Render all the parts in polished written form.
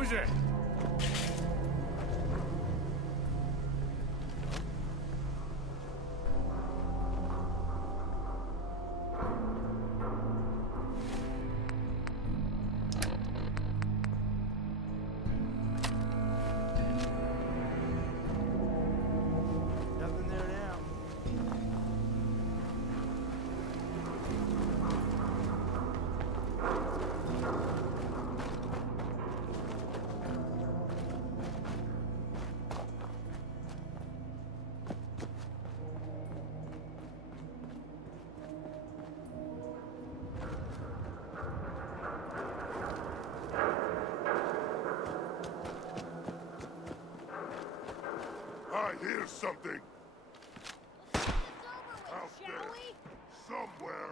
Who's it? I hear something. Let's get this over with, Out shall there. we? Somewhere.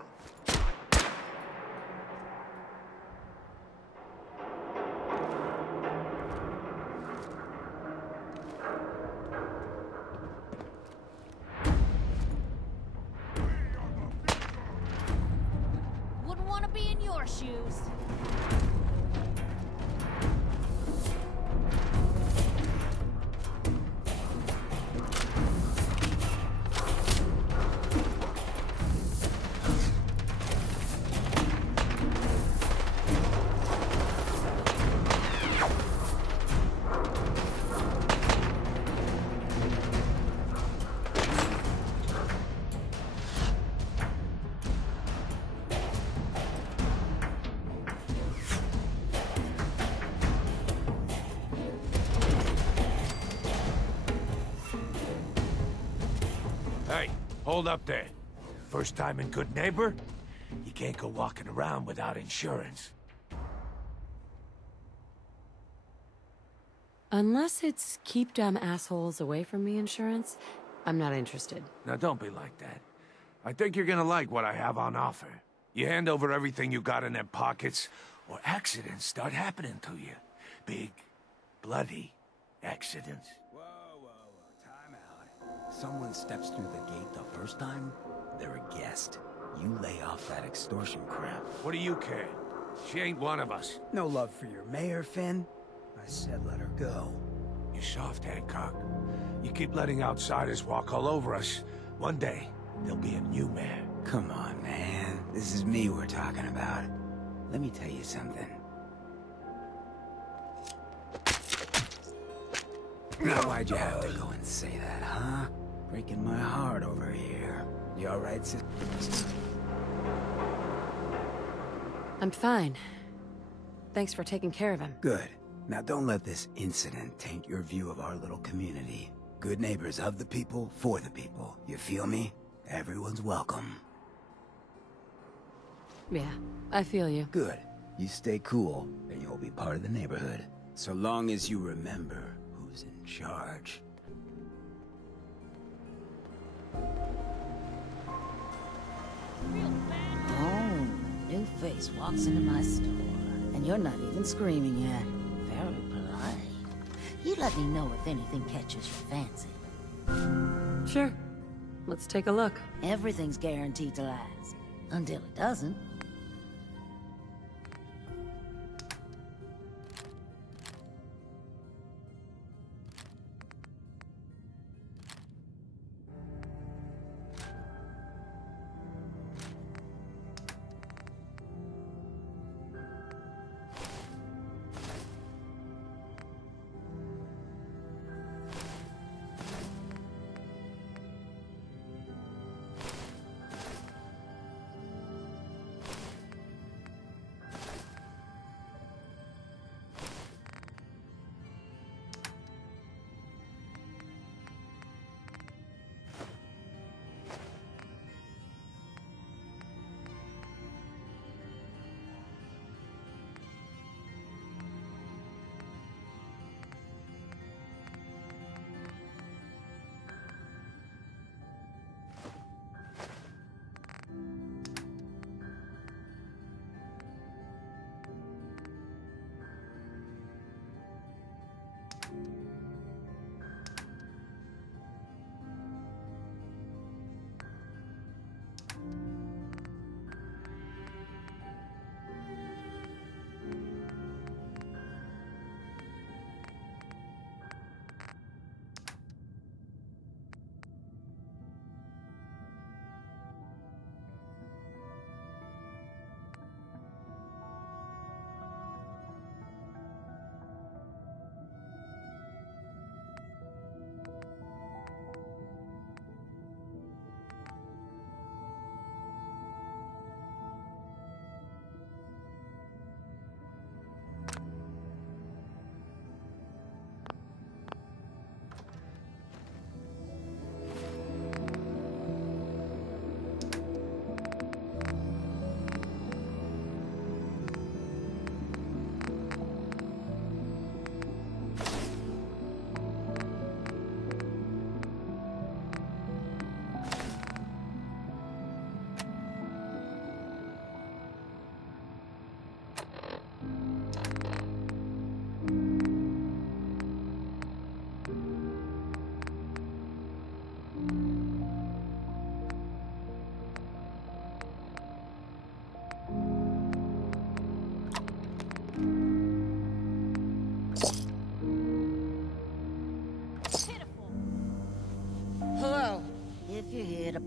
Wouldn't want to be in your shoes. Hey, hold up there. First time in Good Neighbor? You can't go walking around without insurance. Unless it's keep dumb assholes away from me insurance, I'm not interested. Now don't be like that. I think you're gonna like what I have on offer. You hand over everything you got in them pockets, or accidents start happening to you. Big, bloody accidents. Whoa, time out. Someone steps through the gate the first time, they're a guest. You lay off that extortion crap. What do you care? She ain't one of us. No love for your mayor, Finn? I said let her go. You soft, Hancock. You keep letting outsiders walk all over us. One day, there'll be a new mayor. Come on, man. This is me we're talking about. Let me tell you something. Now why'd you have to go and say that, huh? Breaking my heart over here. You alright, sis? I'm fine. Thanks for taking care of him. Good. Now don't let this incident taint your view of our little community. Good neighbors of the people, for the people. You feel me? Everyone's welcome. Yeah, I feel you. Good. You stay cool, and you'll be part of the neighborhood. So long as you remember who's in charge. Oh, new face walks into my store, and you're not even screaming yet. Very polite. You let me know if anything catches your fancy. Sure. Let's take a look. Everything's guaranteed to last. Until it doesn't.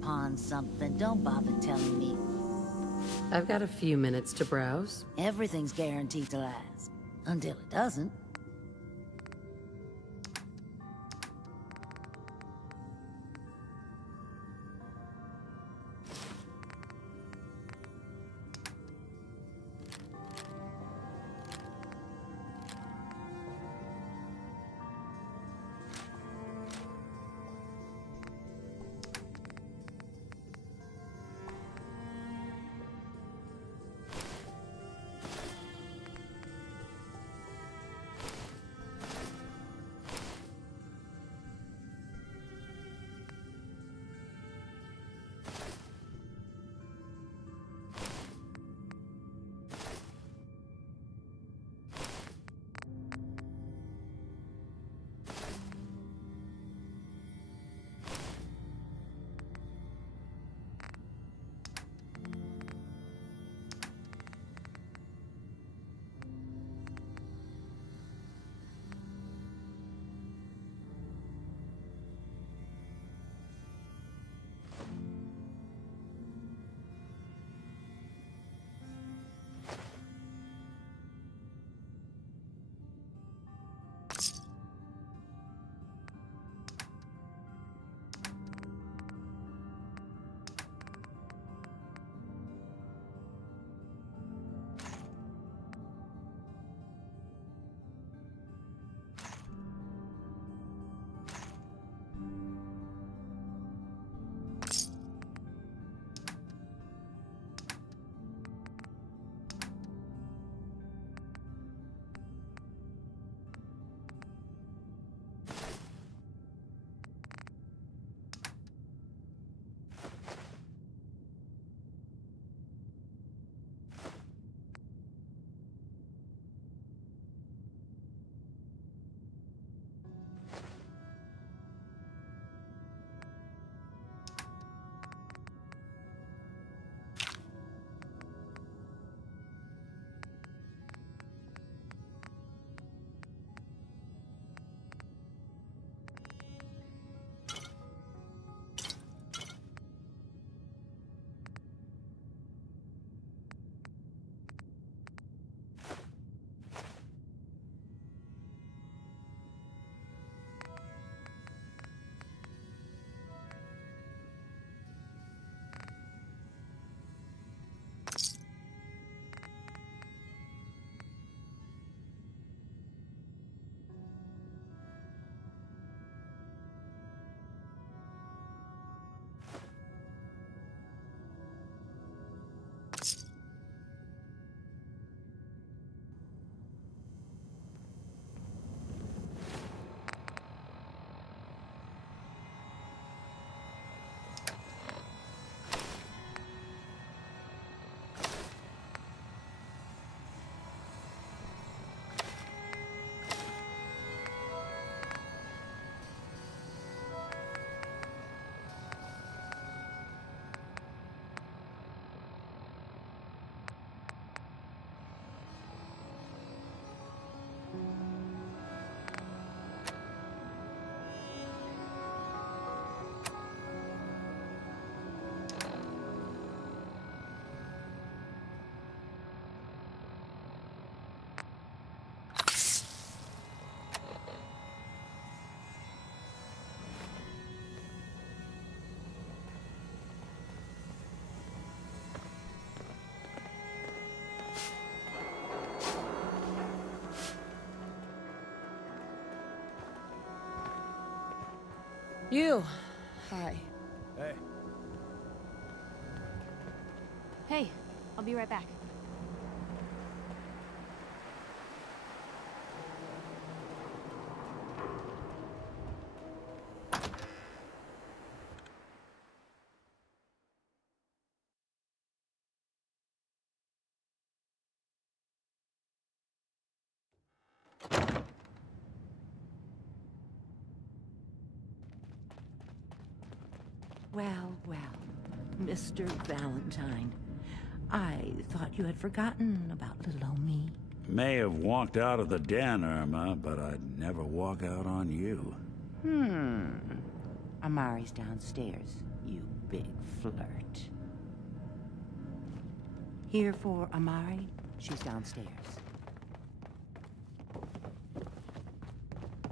upon something, don't bother telling me. I've got a few minutes to browse. Everything's guaranteed to last. Until it doesn't. You. Hi. Hey. Hey, I'll be right back. Well, well, Mr. Valentine. I thought you had forgotten about little old me. May have walked out of the den, Irma, but I'd never walk out on you. Amari's downstairs, you big flirt. Here for Amari? She's downstairs.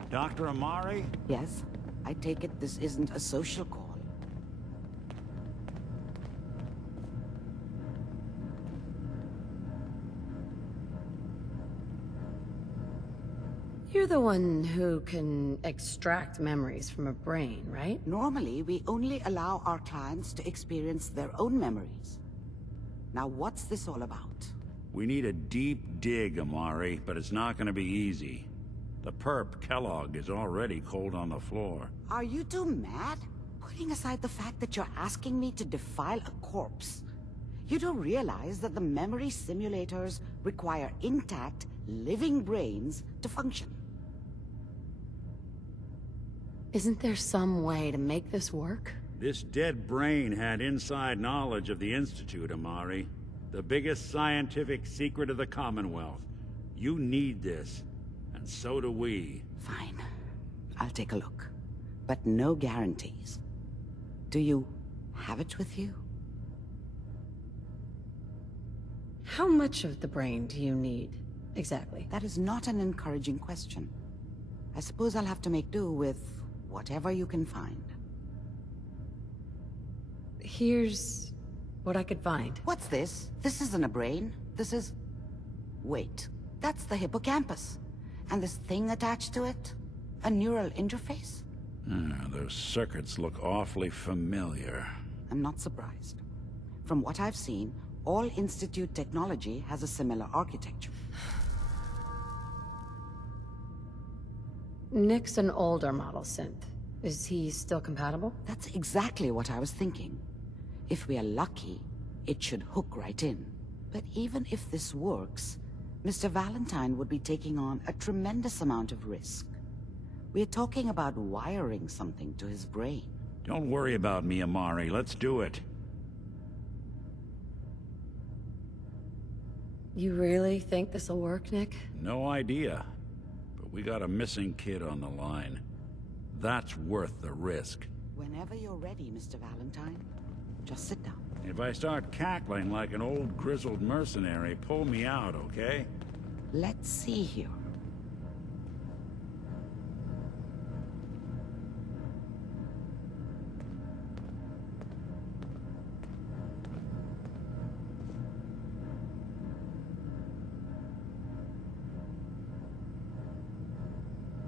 Dr. Amari? Yes? I take it this isn't a social call. You're the one who can extract memories from a brain, right? Normally, we only allow our clients to experience their own memories. Now, what's this all about? We need a deep dig, Amari, but it's not gonna be easy. The perp, Kellogg, is already cold on the floor. Are you two mad? Putting aside the fact that you're asking me to defile a corpse, you do realize that the memory simulators require intact, living brains to function. Isn't there some way to make this work? This dead brain had inside knowledge of the Institute, Amari. The biggest scientific secret of the Commonwealth. You need this, and so do we. Fine. I'll take a look. But no guarantees. Do you have it with you? How much of the brain do you need, exactly? That is not an encouraging question. I suppose I'll have to make do with whatever you can find. Here's what I could find. What's this? This isn't a brain. This is... Wait. That's the hippocampus. And this thing attached to it? A neural interface? Those circuits look awfully familiar. I'm not surprised. From what I've seen, all Institute technology has a similar architecture. Nick's an older model synth. Is he still compatible? That's exactly what I was thinking. If we are lucky, it should hook right in. But even if this works, Mr. Valentine would be taking on a tremendous amount of risk. We're talking about wiring something to his brain. Don't worry about me, Amari. Let's do it. You really think this'll work, Nick? No idea. But we got a missing kid on the line. That's worth the risk. Whenever you're ready, Mr. Valentine, just sit down. If I start cackling like an old grizzled mercenary, pull me out, okay? Let's see here.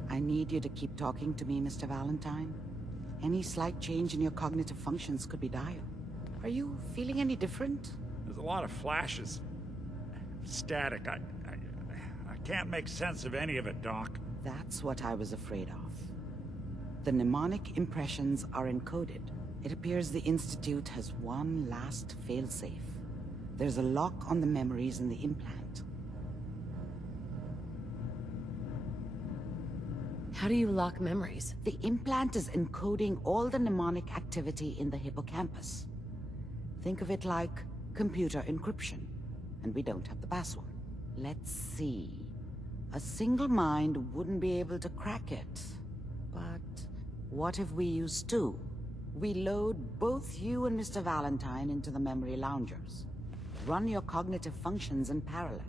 I need you to keep talking to me, Mr. Valentine. Any slight change in your cognitive functions could be dire. Are you feeling any different? There's a lot of flashes. Static. I can't make sense of any of it, Doc. That's what I was afraid of. The mnemonic impressions are encoded. It appears the Institute has one last failsafe. There's a lock on the memories in the implant. How do you lock memories? The implant is encoding all the mnemonic activity in the hippocampus. Think of it like computer encryption, and we don't have the password. Let's see. A single mind wouldn't be able to crack it. But what if we use two? We load both you and Mr. Valentine into the memory loungers. Run your cognitive functions in parallel.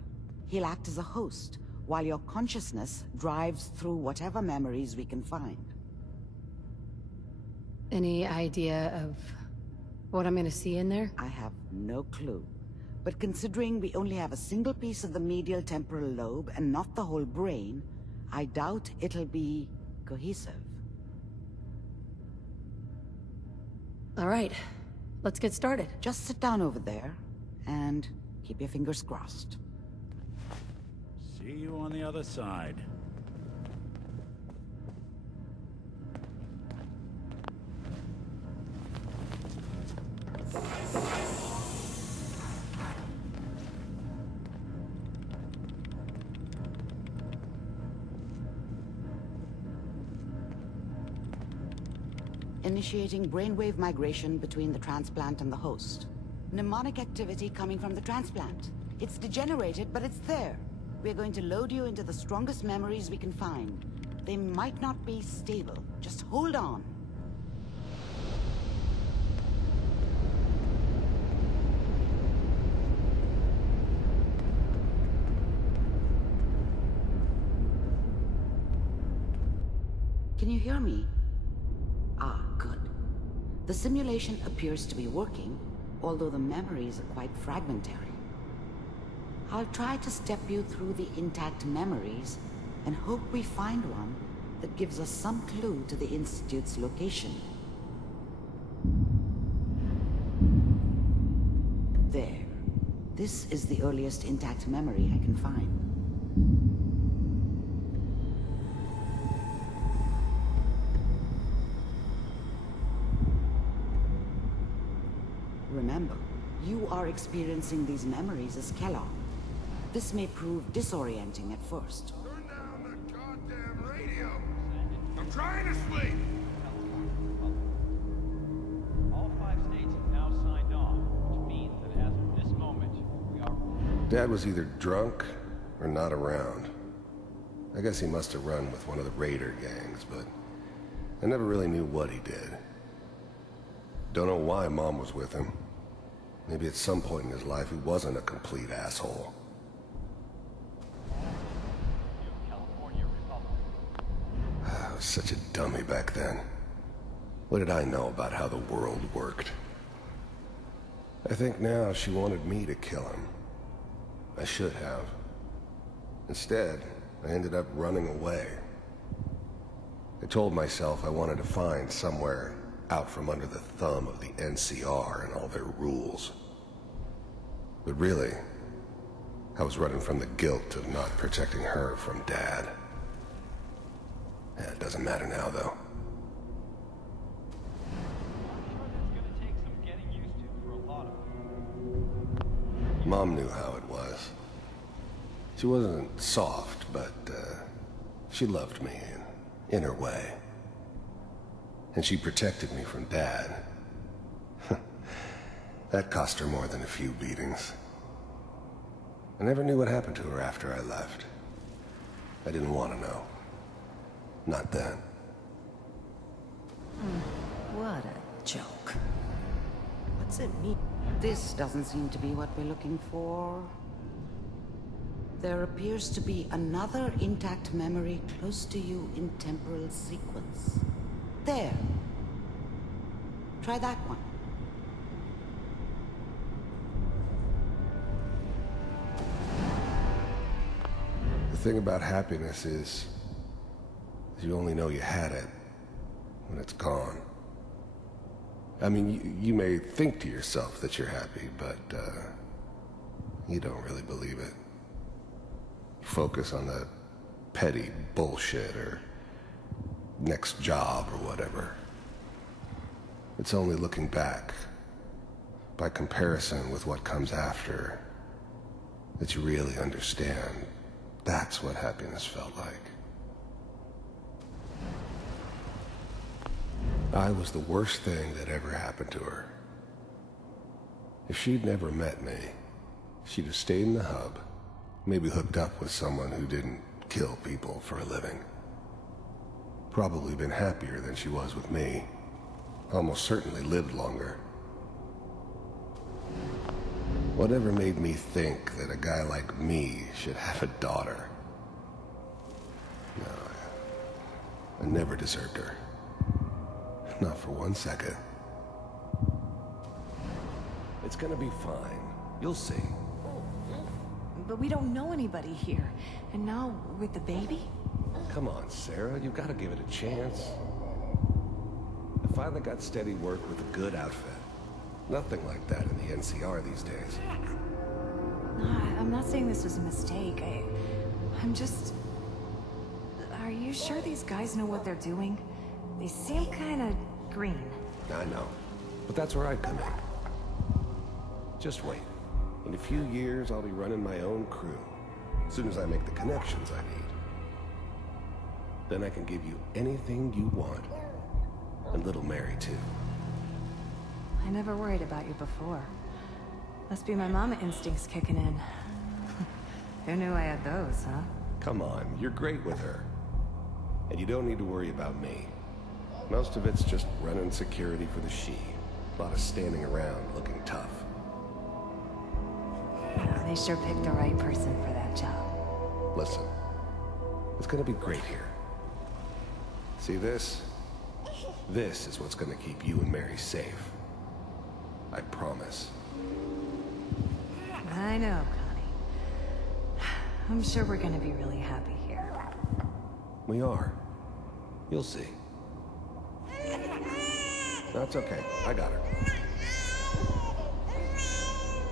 He'll act as a host, while your consciousness drives through whatever memories we can find. Any idea of what I'm gonna see in there? I have no clue. But considering we only have a single piece of the medial temporal lobe and not the whole brain, I doubt it'll be cohesive. All right, let's get started. Just sit down over there and keep your fingers crossed. See you on the other side. Initiating brainwave migration between the transplant and the host. Mnemonic activity coming from the transplant. It's degenerated, but it's there. We're going to load you into the strongest memories we can find. They might not be stable. Just hold on. can you hear me? Ah, good. The simulation appears to be working, although the memories are quite fragmentary. I'll try to step you through the intact memories and hope we find one that gives us some clue to the Institute's location. There. This is the earliest intact memory I can find. Remember, you are experiencing these memories as Kellogg. This may prove disorienting at first. Turn down the goddamn radio! I'm trying to sleep! All 5 states have now signed on, which means that as of this moment, we are... Dad was either drunk or not around. I guess he must have run with one of the raider gangs, but I never really knew what he did. Don't know why Mom was with him. Maybe at some point in his life he wasn't a complete asshole. California Republic. I was such a dummy back then. What did I know about how the world worked? I think now she wanted me to kill him. I should have. Instead, I ended up running away. I told myself I wanted to find somewhere out from under the thumb of the NCR and all their rules. But really, I was running from the guilt of not protecting her from Dad. It doesn't matter now, though. Mom knew how it was. She wasn't soft, but she loved me in her way. And she protected me from Dad. That cost her more than a few beatings. I never knew what happened to her after I left. I didn't want to know. Not then. What a joke. What's it mean? This doesn't seem to be what we're looking for. There appears to be another intact memory close to you in temporal sequence. There. Try that one. The thing about happiness is you only know you had it when it's gone. I mean, you may think to yourself that you're happy, but you don't really believe it. You focus on the petty bullshit or next job or whatever. It's only looking back, by comparison with what comes after, that you really understand that's what happiness felt like. I was the worst thing that ever happened to her. If she'd never met me, she'd have stayed in the hub, maybe hooked up with someone who didn't kill people for a living. Probably been happier than she was with me. Almost certainly lived longer. Whatever made me think that a guy like me should have a daughter? No, I never deserved her. Not for 1 second. It's gonna be fine. You'll see. But we don't know anybody here. And now, with the baby? Come on, Sarah. You've got to give it a chance. I finally got steady work with a good outfit. Nothing like that in the NCR these days. No, I'm not saying this was a mistake. I'm just... Are you sure these guys know what they're doing? They seem kind of green. I know. But that's where I come in. Just wait. In a few years, I'll be running my own crew. As soon as I make the connections I need. Then I can give you anything you want. And little Mary, too. I never worried about you before. Must be my mama instincts kicking in. Who knew I had those, huh? Come on, you're great with her. And you don't need to worry about me. Most of it's just running security for the she. A lot of standing around looking tough. Yeah, they sure picked the right person for that job. Listen, it's gonna be great here. See this? This is what's gonna keep you and Mary safe. I promise. I know, Connie. I'm sure we're gonna be really happy here. We are. You'll see. That's okay. I got her.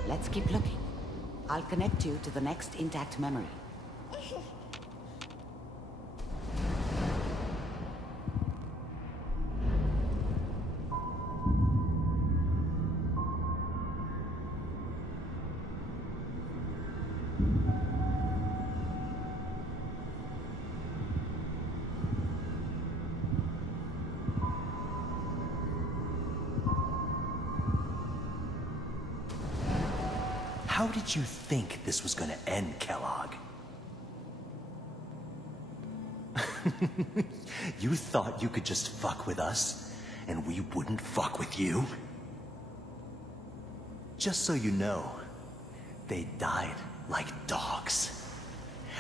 Let's keep looking. I'll connect you to the next intact memory. How did you think this was gonna end, Kellogg? You thought you could just fuck with us, and we wouldn't fuck with you? Just so you know, they died like dogs.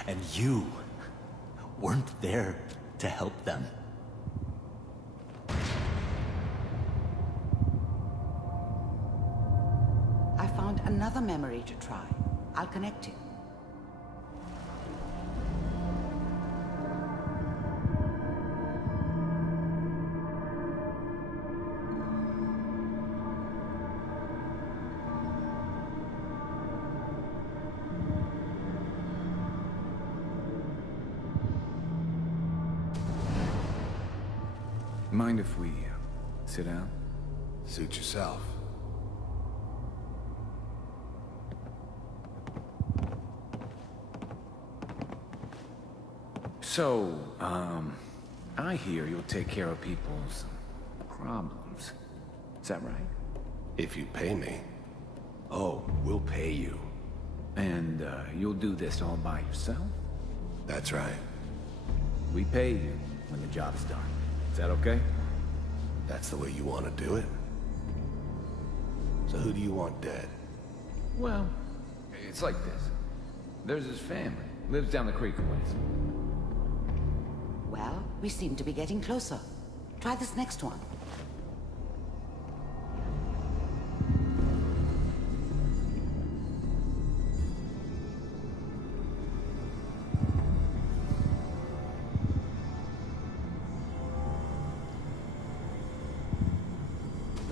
And you weren't there to help them. I found another memory to try. I'll connect you. Mind if we sit down? Suit yourself. So, I hear you'll take care of people's problems. Is that right? If you pay me. Oh, we'll pay you. And, you'll do this all by yourself? That's right. We pay you when the job's done. Is that okay? That's the way you want to do it? So who do you want dead? Well, it's like this. There's his family. Lives down the creek a ways. Well, we seem to be getting closer. Try this next one.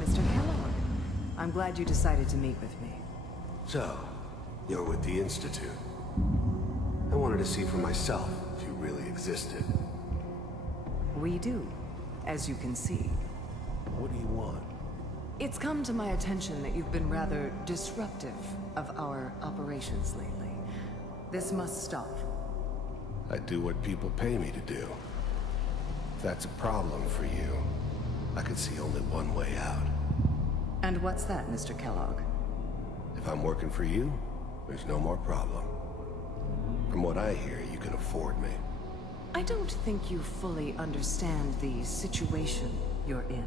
Mr. Kellogg, I'm glad you decided to meet with me. So, you're with the Institute. I wanted to see for myself if you really existed. We do, as you can see. What do you want? It's come to my attention that you've been rather disruptive of our operations lately. This must stop. I do what people pay me to do. If that's a problem for you, I could see only one way out. And what's that, Mr. Kellogg? If I'm working for you, there's no more problem. From what I hear, you can afford me. I don't think you fully understand the situation you're in.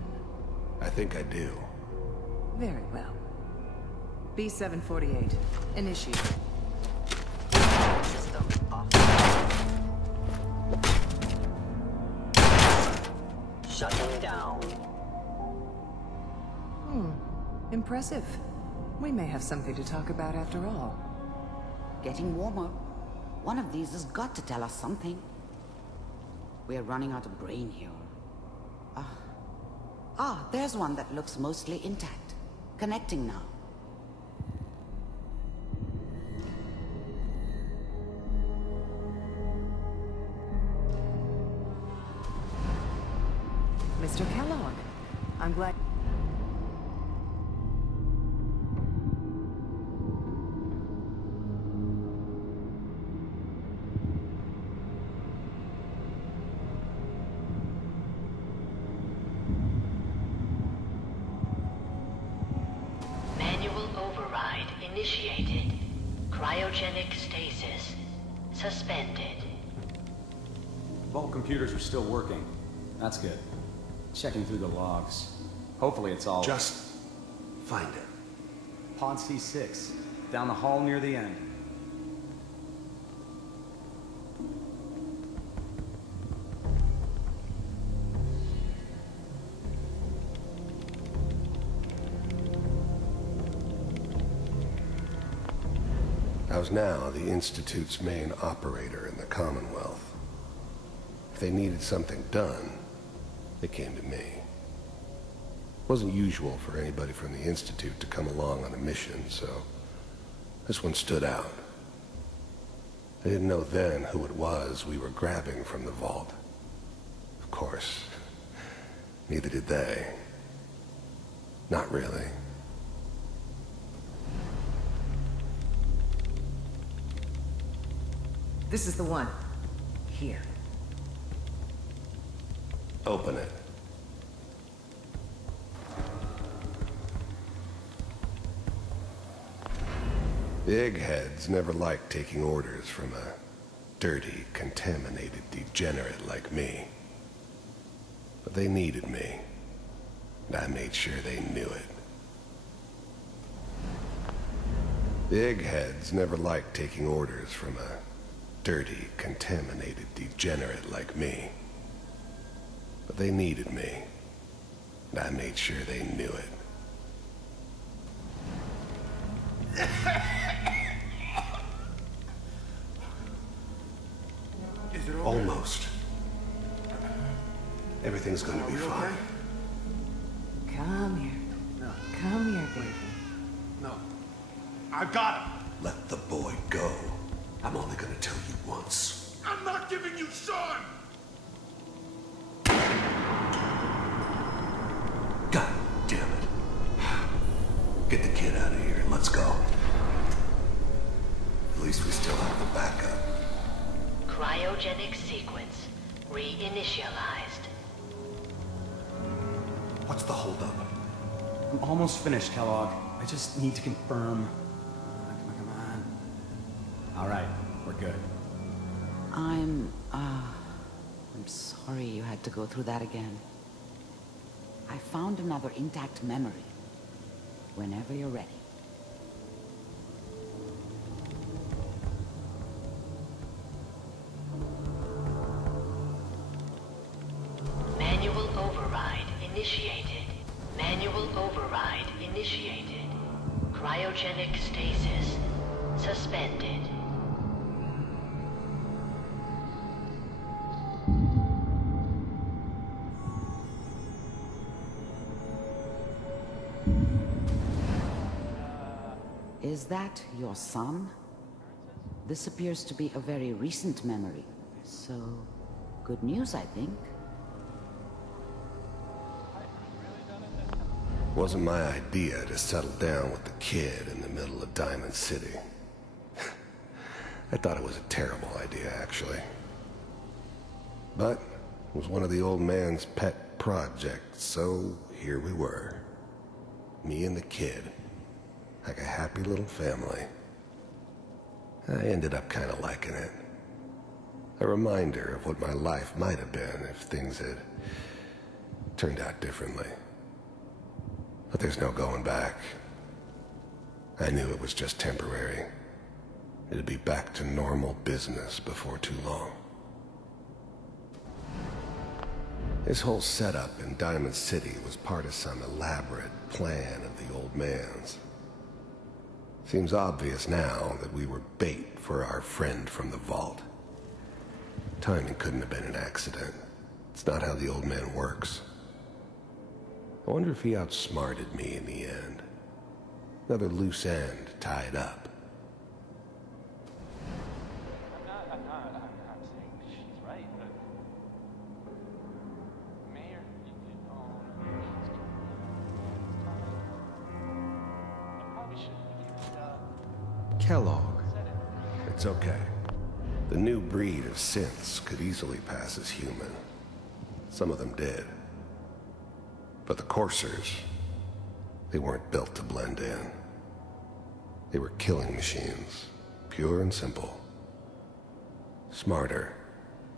I think I do. Very well. B-748, initiate. System off. Shutting down. Impressive. We may have something to talk about after all. Getting warmer. One of these has got to tell us something. We're running out of brain here. There's one that looks mostly intact. Connecting now. Mr. Kellogg, I'm glad... Manual override initiated. Cryogenic stasis suspended. Vault computers are still working. That's good. Checking through the logs. Hopefully it's all... Just find it. Pod C6. Down the hall near the end. I was now the Institute's main operator in the Commonwealth. If they needed something done, they came to me. It wasn't usual for anybody from the Institute to come along on a mission, so this one stood out. I didn't know then who it was we were grabbing from the vault. Of course, neither did they. Not really. This is the one. Here. Open it. The eggheads never liked taking orders from a dirty, contaminated degenerate like me. But they needed me, and I made sure they knew it. The eggheads never liked taking orders from a dirty, contaminated degenerate like me. But they needed me, and I made sure they knew it. Is it okay? Almost. Everything's gonna be fine. Okay? Come here. No. Come here, baby. No. I've got him. Let the boy go. I'm only gonna tell you once. I'm not giving you Sean! God damn it. Get the kid out of here and let's go. At least we still have the backup. Cryogenic sequence reinitialized. What's the holdup? I'm almost finished, Kellogg. I just need to confirm. Come on. All right, we're good. I'm sorry you had to go through that again. I found another intact memory. Whenever you're ready. Manual override initiated. Manual override initiated. Cryogenic stasis suspended. Is that your son? This appears to be a very recent memory. So, good news, I think. Wasn't my idea to settle down with the kid in the middle of Diamond City. I thought it was a terrible idea, actually. But it was one of the old man's pet projects, so here we were. Me and the kid. Like a happy little family. I ended up kind of liking it. A reminder of what my life might have been if things had turned out differently. But there's no going back. I knew it was just temporary. It'd be back to normal business before too long. This whole setup in Diamond City was part of some elaborate plan of the old man's. Seems obvious now that we were bait for our friend from the vault. Timing couldn't have been an accident. It's not how the old man works. I wonder if he outsmarted me in the end. Another loose end tied up. I'm not saying she's right, but... Mayor, you know... I probably shouldn't have Kellogg. It's okay. The new breed of synths could easily pass as human. Some of them did. But the coursers, they weren't built to blend in. They were killing machines, pure and simple. Smarter,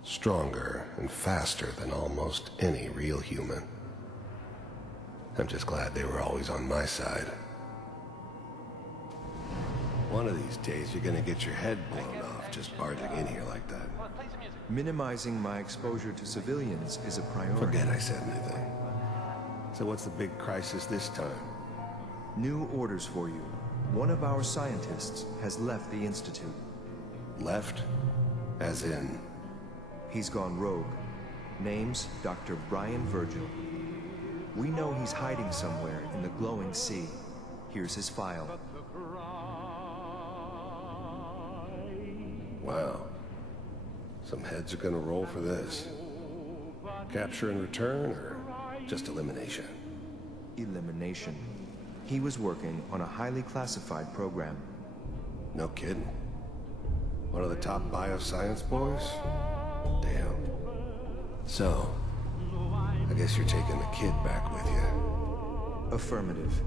stronger, and faster than almost any real human. I'm just glad they were always on my side. One of these days, you're gonna get your head blown off just barging in here like that. Minimizing my exposure to civilians is a priority. Forget I said anything. So what's the big crisis this time? New orders for you. One of our scientists has left the Institute. Left? As in? He's gone rogue. Name's Dr. Brian Virgil. We know he's hiding somewhere in the glowing sea. Here's his file. Wow. Some heads are gonna roll for this. Capture and return, or just elimination? Elimination. He was working on a highly classified program. No kidding. One of the top bioscience boys? Damn. So, I guess you're taking the kid back with you. Affirmative.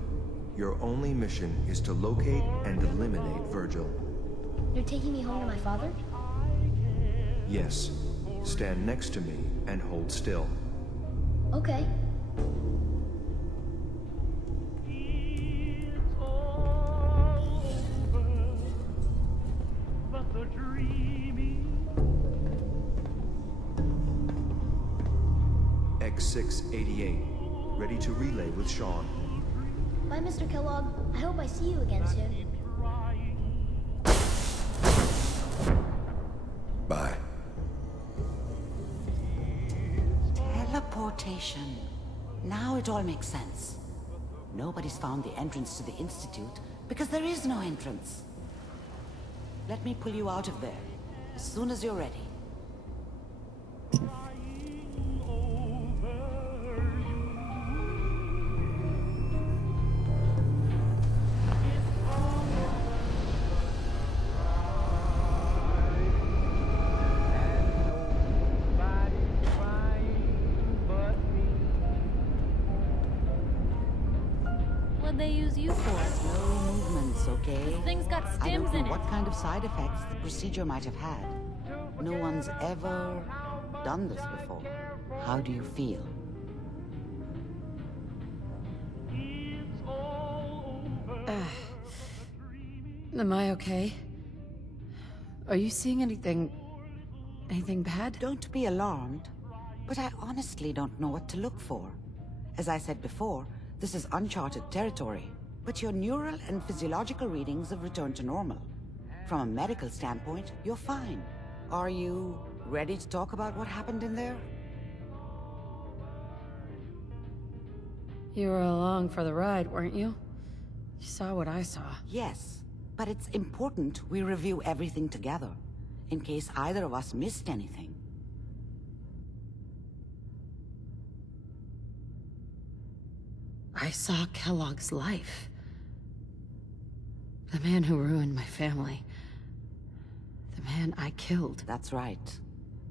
Your only mission is to locate and eliminate Virgil. You're taking me home to my father? Yes. Stand next to me and hold still. Okay. X688. Ready to relay with Sean. Bye, Mr. Kellogg. I hope I see you again soon. Bye. Teleportation. Now it all makes sense. Nobody's found the entrance to the Institute because there is no entrance. Let me pull you out of there as soon as you're ready. What'd they use you for? Slow movements, okay? This thing's got I stims don't know in it. what kind of side effects the procedure might have had. No one's ever done this before. How do you feel? Am I okay? Are you seeing anything bad? Don't be alarmed, but I honestly don't know what to look for. As I said before, this is uncharted territory, but your neural and physiological readings have returned to normal. From a medical standpoint, you're fine. Are you ready to talk about what happened in there? You were along for the ride, weren't you? You saw what I saw. Yes, but it's important we review everything together, in case either of us missed anything. I saw Kellogg's life. The man who ruined my family. The man I killed. That's right.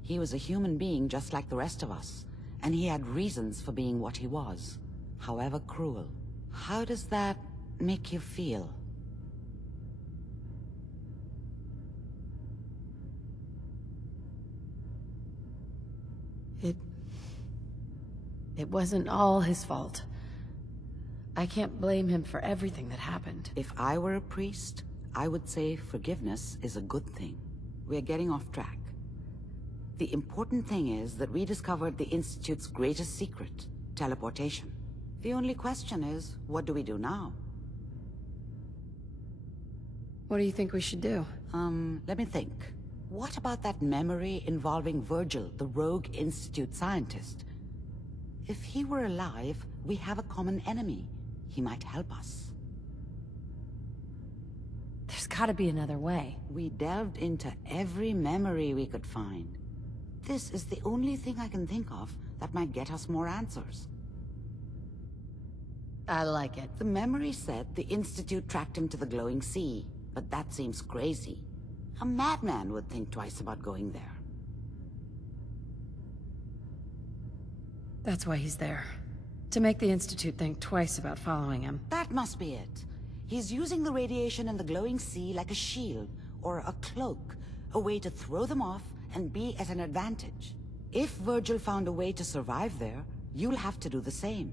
He was a human being just like the rest of us, and he had reasons for being what he was, however cruel. How does that make you feel? It wasn't all his fault. I can't blame him for everything that happened. If I were a priest, I would say forgiveness is a good thing. We're getting off track. The important thing is that we discovered the Institute's greatest secret, teleportation. The only question is, what do we do now? What do you think we should do? Let me think. What about that memory involving Virgil, the rogue Institute scientist? If he were alive, we have a common enemy. He might help us. There's gotta be another way. We delved into every memory we could find. This is the only thing I can think of that might get us more answers. I like it. The memory said the Institute tracked him to the glowing sea, but that seems crazy. A madman would think twice about going there. That's why he's there. To make the Institute think twice about following him. That must be it. He's using the radiation in the glowing sea like a shield, or a cloak, a way to throw them off and be at an advantage. If Virgil found a way to survive there, you'll have to do the same.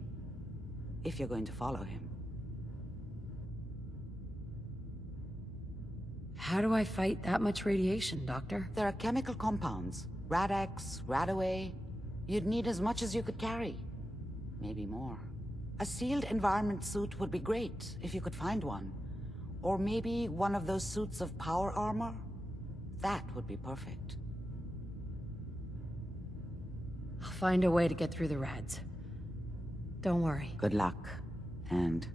If you're going to follow him. How do I fight that much radiation, Doctor? There are chemical compounds. Rad-X, Radaway. You'd need as much as you could carry. Maybe more. A sealed environment suit would be great, if you could find one. Or maybe one of those suits of power armor? That would be perfect. I'll find a way to get through the rads. Don't worry. Good luck, and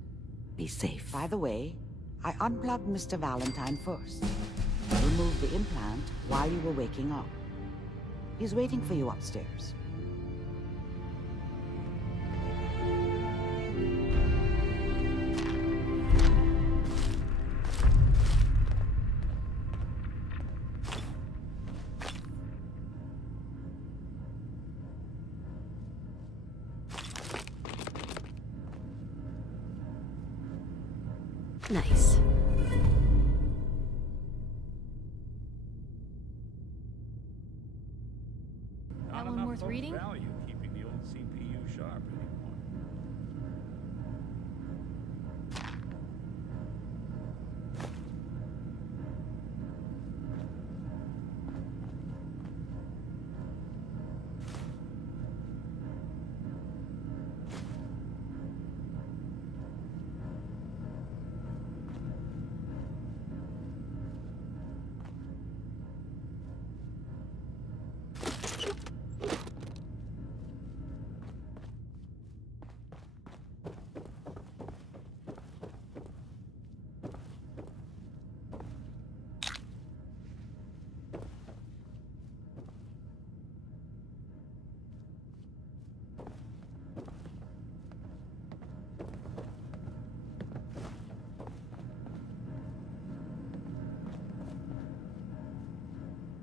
be safe. By the way, I unplugged Mr. Valentine first. Removed the implant while you were waking up. He's waiting for you upstairs. Nice. That one worth reading? Value keeping the old CPU sharp anymore.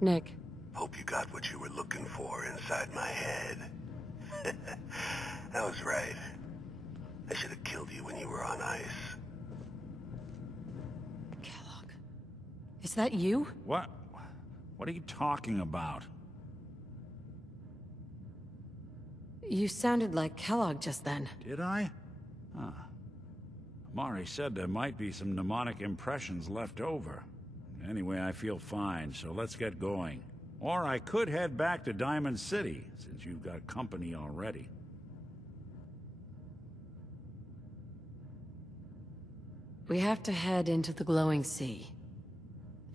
Nick. Hope you got what you were looking for inside my head. I was right. I should have killed you when you were on ice. Kellogg. Is that you? What? What are you talking about? You sounded like Kellogg just then. Did I? Huh. Amari said there might be some mnemonic impressions left over. Anyway, I feel fine, so let's get going. Or I could head back to Diamond City, since you've got company already. We have to head into the glowing sea.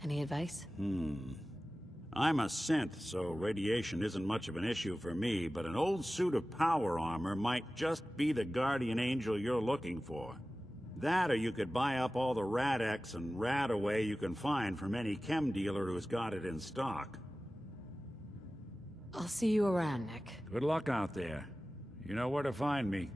Any advice? I'm a synth, so radiation isn't much of an issue for me, but an old suit of power armor might just be the guardian angel you're looking for. That, or you could buy up all the Rad-X and Rad-Away you can find from any chem dealer who's got it in stock. I'll see you around, Nick. Good luck out there. You know where to find me.